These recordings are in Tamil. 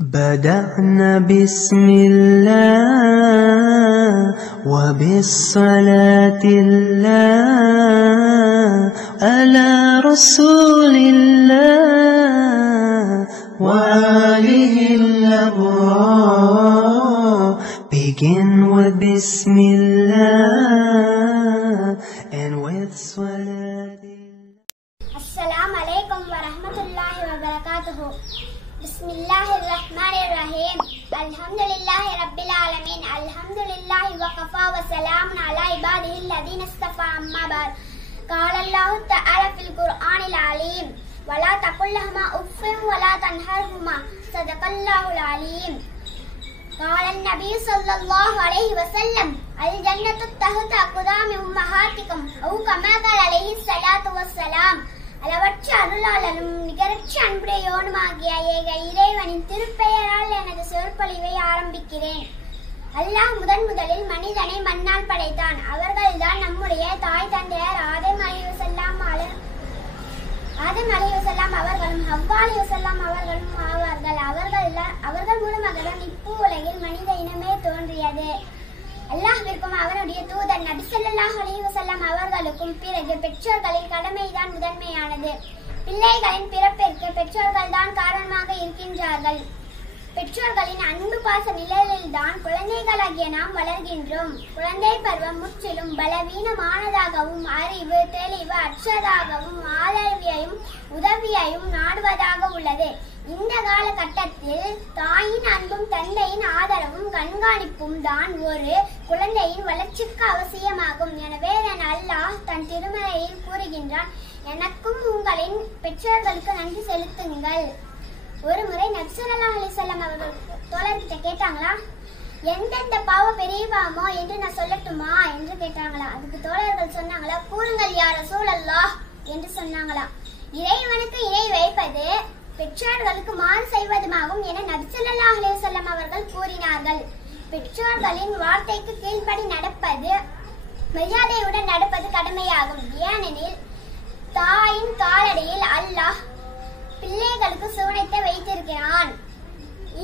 بدأنا بسم الله وبالصلاة الله على رسول الله وآله الأبرار. Begin with Bismillah and with Salat. Assalamu alaikum wa rahmatullahi wa barakatuhu. Bismillahirrahmanirrahim. Alhamdulillahi rabbil alamin. Alhamdulillahi wa kafa wa salamun ala ibadihi alladhina istafa amma ba'd. Qala Allahu ta'ala fil Qur'anil alim. Wa la taqul lahuma uffin wa la tanharhuma. Sadaqallahul alim. قال النبي صلى الله عليه وسلم الجنة تحت أقدام أمهاتكم أو كما قال عليه الصلاة والسلام. அளவற்ற அருளாளனும் நிகரற்ற அன்புடையோனுமாகிய ஏக இறைவனின் திருப்பெயரால் எனது சொற்பொழிவை ஆரம்பிக்கிறேன். அல்லாஹ் முதலில் மனிதனை மண்ணால் படைத்தான். அவர்கள்தான் நம்முடைய தாய் தந்தையர் ஆதம் அலைஹிஸ்ஸலாம் அவர்களும் ஹவ்வா அலைஹிஸ்ஸலாம் அவர்களும் ஆவார்கள். அவர்கள் மூலமாகத்தான் இப்பூ உலகில் மனித இனமே தோன்றியது. அல்லாஹ்விற்கும் அவனுடைய தூதர் நபி ஸல்லல்லாஹு அலைஹி வஸல்லம் அவர்களுக்கும் பிறகு பெற்றோர்களின் கடமைதான் முதன்மையானது. பிள்ளைகளின் பிறப்பிற்கு பெற்றோர்கள் தான் காரணமாக இருக்கின்றார்கள். பெற்றோர்களின் அன்பு பாச நிழலில் தான் குழந்தைகளாகிய நாம் வளர்கின்றோம். குழந்தை பருவம் முற்றிலும் பலவீனமானதாகவும் அறிவு தெளிவு அற்றதாகவும் ஆதரவையும் உதவியையும் நாடுவதாக உள்ளது. இந்த காலகட்டத்தில் தாயின் அன்பும் தந்தையின் ஆதரவும் கண்காணிப்பும் தான் ஒரு குழந்தையின் வளர்ச்சிக்கு அவசியமாகும். எனவே அல்லாஹ் தன் திருமறையில் கூறுகின்றான், எனக்கும் உங்களின் பெற்றோர்களுக்கு நன்றி செலுத்துங்கள். ஒரு முறை நபி ஸல்லல்லாஹு அலைஹி வஸல்லம் அவர்கள் தோழர்கிட்ட கேட்டாங்களா, எந்தெந்த பாவம் பெரிய பாவமோ என்று நான் சொல்லட்டுமா என்று கேட்டாங்களா. அதுக்கு தோழர்கள் சொன்னாங்களா, கூறுங்கள் யா ரசூலல்லாஹ் என்று சொன்னாங்களா. இறைவனுக்கு இணை வைப்பது பெற்றோர்களுக்கு மாறு செய்வதுமாகும் என நபி ஸல்லல்லாஹு அலைஹி வஸல்லம் அவர்கள் கூறினார்கள். பெற்றோர்களின் வார்த்தைக்கு கீழ்ப்படி நடப்பது மரியாதையுடன் நடப்பது கடமையாகும். ஏனெனில் தாயின் காலடியில் அல்லாஹ் பிள்ளைகளுக்கு சுவனத்தை வைத்திருக்கிறான்.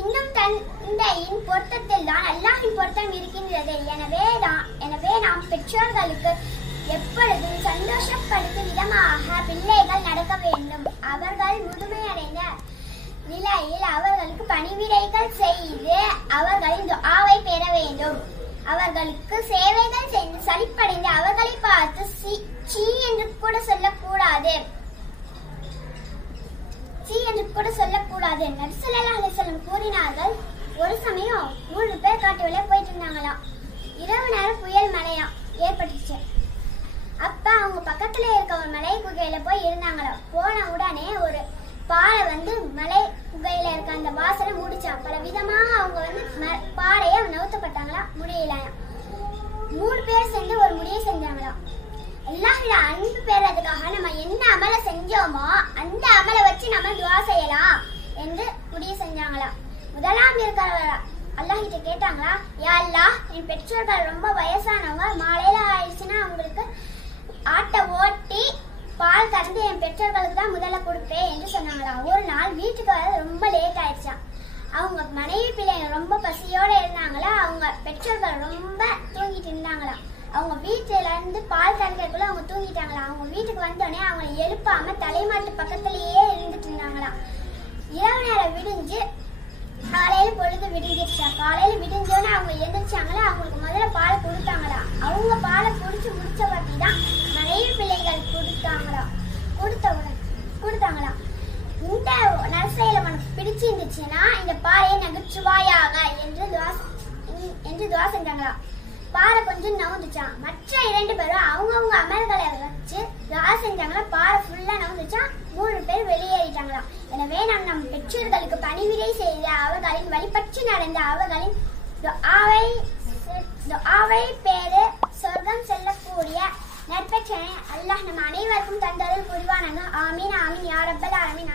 இன்னும் தந்தையின் பொருத்தத்தில் தான் அல்லாஹின் பொருத்தம் இருக்கின்றது. எனவே நாம் பெற்றோர்களுக்கு எப்பொழுதும் சந்தோஷப்படுத்தும் விதமாக பிள்ளைகள் நடக்க வேண்டும். அவர்கள் முதுமையடைந்த நிலையில் அவர்களுக்கு பணிவிடைகள் செய்து அவர்களின் துஆவை பெற வேண்டும். அவர்களுக்கு சேவைகள் செய்து சலிப்படைந்து அவர்களை பார்த்து சீ என்று கூட சொல்லக்கூடாது. நபி ஸல்லல்லாஹு அலைஹி வஸல்லம் கூறினார்கள், ஒரு சமயம் 3 பேர் காட்டு வழியா போயிட்டு இருந்தாங்களாம். இரவு நேரம் புயல் மழையா ஏற்பட்டுச்சு. அப்ப அவங்க பக்கத்துல இருக்க ஒரு மலை குகையில போய் இருந்தாங்களாம். போன உடனே ஒரு பாறை மலை குகையில இருக்க அந்த வாசலை மூடிச்சா. பல விதமாக அவங்க பாறைய நவுத்தப்பட்டாங்களா, முடியலையா. 3 பேர் சேர்ந்து ஒரு முடியை செஞ்சாங்களாம். அல்லாஹ்விட அன்பு பெறதுக்காக நம்ம என்ன அமல செஞ்சோமோ அந்த அமலை வச்சு நம்ம துஆ செய்யலாம் என்று முடிவு செஞ்சாங்களாம். முதலாம் இருக்கிறவர் அல்லாஹ் கிட்ட கேட்டாங்களா, யா அல்லாஹ், என் பெற்றோர்கள் ரொம்ப வயசானவங்க, மாலையில ஆயிடுச்சுன்னா அவங்களுக்கு ஆட்டை ஓட்டி பால் கறந்து என் பெற்றோர்களுக்கு தான் முதல்ல கொடுப்பேன் என்று சொன்னாங்களா. ஒரு நாள் வீட்டுக்கு வர ரொம்ப லேட் ஆயிடுச்சான். அவங்க மனைவி பிள்ளைங்க ரொம்ப பசியோட இருந்தாங்களா. அவங்க பெற்றோர்கள் ரொம்ப தூங்கிட்டு இருந்தாங்களா. அவங்க வீட்டுல இருந்து பால் கறக்கிறதுக்குள்ள அவங்க தூங்கிட்டாங்களா. அவங்க வீட்டுக்கு வந்தோடனே அவங்க எழுப்பாம தலைமாட்டு பக்கத்திலேயே இருந்துட்டு இருந்தாங்களாம். இரவு நேரம் விடிஞ்சு காலையில பொழுது விடிஞ்சிருச்சா. காலையில விடிஞ்சோன்னு அவங்க எந்திரிச்சாங்களா. அவங்களுக்கு முதல்ல பாலை கொடுத்தாங்களா. அவங்க பாலை குடிச்சு முடிச்ச வாட்டி தான் மனைவி பிள்ளைகள் கொடுத்தாங்களா. இந்த நரசையில உனக்கு பிடிச்சிருந்துச்சுன்னா இந்த பாலையை நகைச்சுவாயாக என்று துஆ செஞ்சாங்களா. பாறை கொஞ்சம் நவுந்துச்சான். மற்ற 2 பேரும் அவங்கவுங்க அமல்களை வச்சு துஆ செஞ்சாங்களா. பாறை ஃபுல்லா நவுந்துச்சான். 3 பேர் வெளியேறிட்டாங்களா. எனவே நாம் நம் பெற்றோர்களுக்கு பணிவிடை செய்து அவர்களின் வழிபற்றி நடந்த அவர்களின் துஆவை பேரு சொர்க்கம் செல்லக்கூடிய நற்பெற்றனை அல்லாஹ் நம் அனைவருக்கும் தந்தருள் புரிவானாக. ஆமீன் ஆமீன் யா ரப்பல் ஆலமீன்.